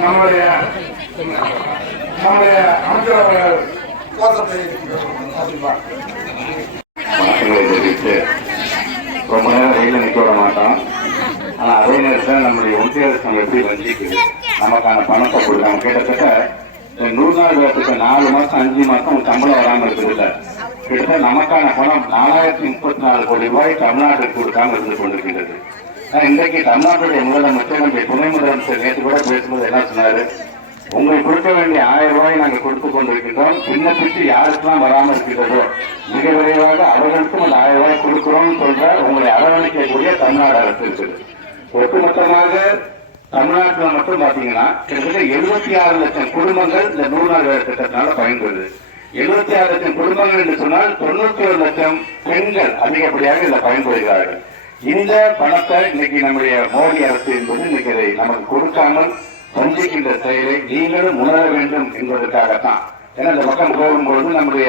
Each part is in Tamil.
நம்முடைய நம்முடைய அமைச்சர் அவர்கள் கோஷத்தை ரொம்ப நேரம் வெயில நிக்க விட மாட்டோம் ஆனா அதே நேரத்தில் நம்முடைய ஒன்றிய எப்படி வஞ்சிக்குது நமக்கான பணத்தை கொடுக்காம கிட்டத்தட்ட இந்த நூறு நாள் வேலைக்கு நாலு மாசம் அஞ்சு மாசம் சம்பளம் வராம இருக்குது இல்ல கிட்டத்தட்ட நமக்கான பணம் நாலாயிரத்தி முப்பத்தி நாலு கோடி ரூபாய் தமிழ்நாட்டுக்கு கொடுக்காம இருந்து கொண்டிருக்கின்றது. இன்றைக்கு தமிழ்நாட்டுடைய முதலமைச்சர் நம்முடைய துணை முதலமைச்சர் நேற்று கூட பேசும்போது என்ன சொன்னாரு? உங்களுக்கு கொடுக்க வேண்டிய ஆயிரம் ரூபாய் நாங்கள் கொடுத்து கொண்டிருக்கின்றோம். விண்ணப்பித்து யாருக்கெல்லாம் வராம இருக்கிறதோ மிக விரைவாக அவர்களுக்கும் அந்த ஆயிரம் ரூபாய் கொடுக்கிறோம்னு சொல்ற உங்களை அரவணைக்கக்கூடிய தமிழ்நாடு அரசு இருக்குது. ஒட்டுமொத்தமாக தமிழ்நாட்டில் மட்டும் பாத்தீங்கன்னா கிட்டத்தட்ட எழுபத்தி ஆறு லட்சம் குடும்பங்கள் இந்த நூறு நாள் வேலை திட்டத்தினால பயன்படுது. எழுபத்தி ஆறு லட்சம் குடும்பங்கள் என்று சொன்னால் தொண்ணூத்தி ஒரு லட்சம் பெண்கள் அதிகப்படியாக இதில் பயன்படுகிறார்கள். இந்த பணத்தை இன்னைக்கு நம்முடைய மோடி அரசு என்பது இன்னைக்கு இதை நமக்கு கொடுக்காமல் வஞ்சிக்கின்ற செயலை நீங்களும் உணர வேண்டும் என்பதற்காகத்தான். ஏன்னா இந்த பக்கம் போகும்பொழுது நம்முடைய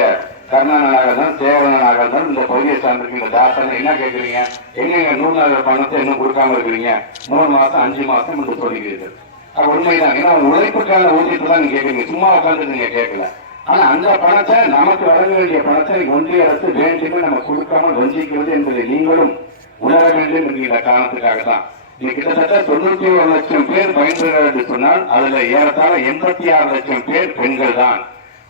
கர்ணனாக இருந்தாலும் தேவனாக தான் இந்த பகுதியை சார்ந்திருக்கின்ற தாசன் என்ன கேட்குறீங்க? எங்க நூறு நாள் பணத்தை இன்னும் கொடுக்காம இருக்கிறீங்க? மூணு மாசம் அஞ்சு மாசம் என்று சொல்லுகிறீர்கள் அது உண்மைதான். ஏன்னா உழைப்புக்கான ஊதியத்தை தான் நீங்க கேட்குறீங்க. சும்மா உட்காந்து நீங்க கேட்கல. ஆனா அந்த பணத்தை நமக்கு வழங்க வேண்டிய பணத்தை இன்னைக்கு ஒன்றிய அரசு வேண்டுமே நம்ம கொடுக்காமல் வஞ்சிக்கிறது என்பதை நீங்களும் உணர வேண்டும் என்கிற காரணத்துக்காக தான் இது கிட்டத்தட்ட தொண்ணூத்தி ஒரு லட்சம் பேர் பயின்றுகிறார் என்று சொன்னால் அதுல ஏறத்தாழ எண்பத்தி ஆறு லட்சம் பேர் பெண்கள் தான்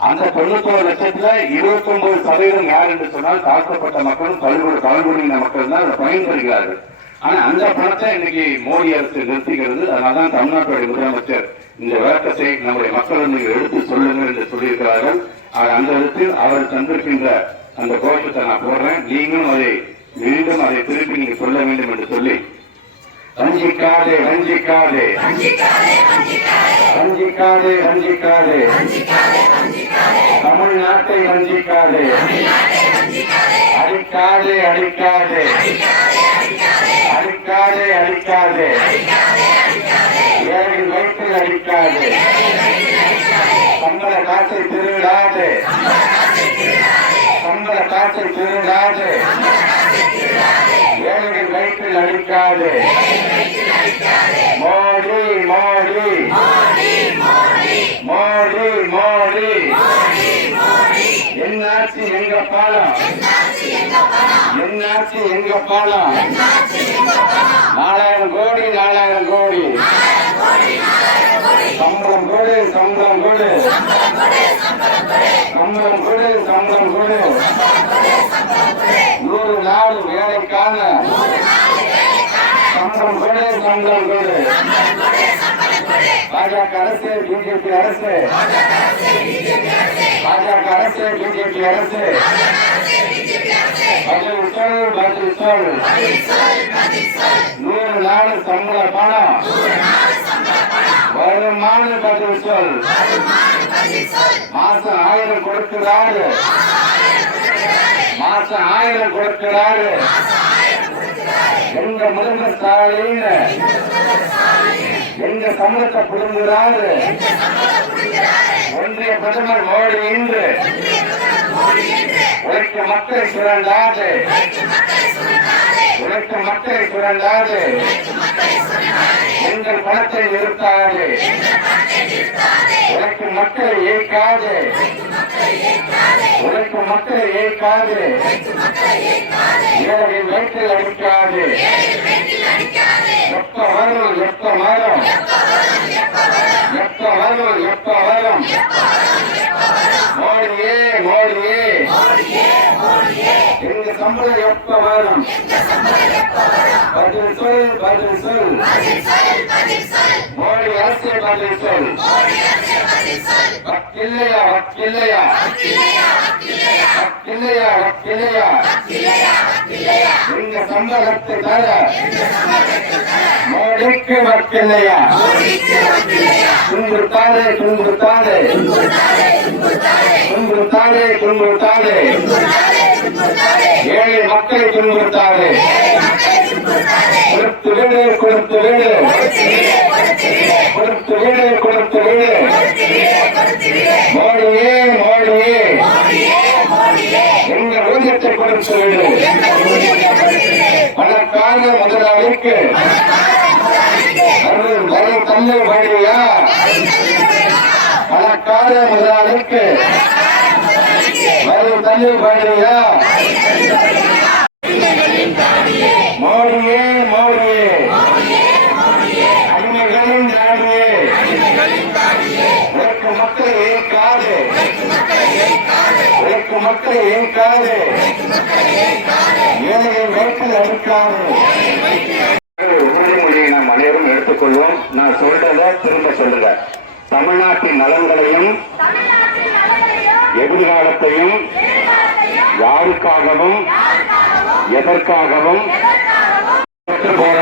அந்த தொண்ணூத்தி ஒரு லட்சத்துல இருபத்தி ஒன்பது சதவீதம் யார் என்று சொன்னால் தாழ்த்தப்பட்ட மக்களும் பல்குடி பழங்குடியின மக்கள் தான் அதை பயன்பெறுகிறார்கள். ஆனா அந்த பணத்தை இன்னைக்கு மோடி அரசு நிறுத்துகிறது அதனால்தான் தமிழ்நாட்டுடைய முதலமைச்சர் இந்த விளக்கத்தை நம்முடைய மக்களுக்கு எடுத்து சொல்லுங்கள் என்று சொல்லியிருக்கிறார்கள். அந்த விதத்தில் அவர் தந்திருக்கின்ற அந்த கோஷத்தை நான் போடுறேன். நீங்களும் அதை மீண்டும் அதை திருப்பி நீங்க சொல்ல வேண்டும் என்று சொல்லி வஞ்சிக்காதே வஞ்சிக்காதே வஞ்சிக்காதே வஞ்சிக்காதே தமிழ்நாட்டை வஞ்சிக்காதே அழிக்காதே அழிக்காதே. அழிக்காதே அழிக்காதே. ஏழைகள் வயிற்றில் அழிக்காதே. சம்பள காற்றை திருவிடாதே சம்பள காற்றை திருவிடாதே வயிற்றில் அழிக்காதே மோடி. மோடி மோடி. மோடி என்னாச்சு எங்க பாலம்? என்னாச்சு எங்க பாலம்? நாலாயிரம் கோடி நாலாயிரம் கோடி. சம்பளம் கொடு சம்பளம் கொடு. சம்பளம் கொடு சம்பளம் கொடு. நூறு நாள் வேலைக்கான சம்பளம் கொடு சம்பளம் கொடு பாஜக அரசு பிஜேபி அரசு பாஜக அரசு பிஜேபி அரசு பதில் சொல் பதில் சொல் நூறு நாள் சம்பள பணம் வருமான பதில் சொல் மாசம் ஆயிரம் கொடுக்கிறாரு. மாசம் ஆயிரம் கொடுக்கிறாரு. எங்க முதல்வர் ஸ்டாலின் எங்க சமூகத்தை புடுங்குறாரு ஒன்றிய பிரதமர் மோடி என்று உழைக்க மக்களை சுரண்டாது. உழைக்க மக்களை சுரண்டாது. எங்கள் பணத்தை நிறுத்தாது. உழைக்கும் மக்களை இயக்காது மக்களை ஏற்காது. ஏழையின் வயிற்றில் அடிக்காது. எப்ப வரும் எப்ப வரும். எப்ப வரும் எப்ப வரும். மோடியே மோடியே. எங்க சம்பளம் எப்ப வரும்? பதில் சொல் பதில் சொல். மோடி அரசு பதில் சொல் வக்கில்லையா வக்கில்லையா வக்கில்லையா வக்கில்லையா எங்க சம்பளத்தை தர. மோடிக்கு வக்கில்லையா துன்புறுத்தாதே துன்புறுத்தாதே துன்புறுத்தாதே துன்புறுத்தாதே ஏழை மக்களை துன்புறுத்தாதே கொடுத்து விடு கொடுத்து விடு. கொடுத்து விடு கொடுத்து விடு மோடியே மோடியே. எங்க ஊதியத்தை கொடுத்து விடு. பணக்கார முதலாளிக்கு. தள்ளுபடியா பணக்கார முதலாளிக்கு. வரி தள்ளுபடியா மோடியே மக்கள் ஏன் காது ஏழையை வேட்டில் அடிக்காது. ஒரு உறுதிமொழியை நாம் அனைவரும் எடுத்துக்கொள்வோம். நான் சொல்றத திரும்ப சொல்லுங்க. தமிழ்நாட்டின் நலன்களையும் எதிர்காலத்தையும் யாருக்காகவும் எதற்காகவும் போட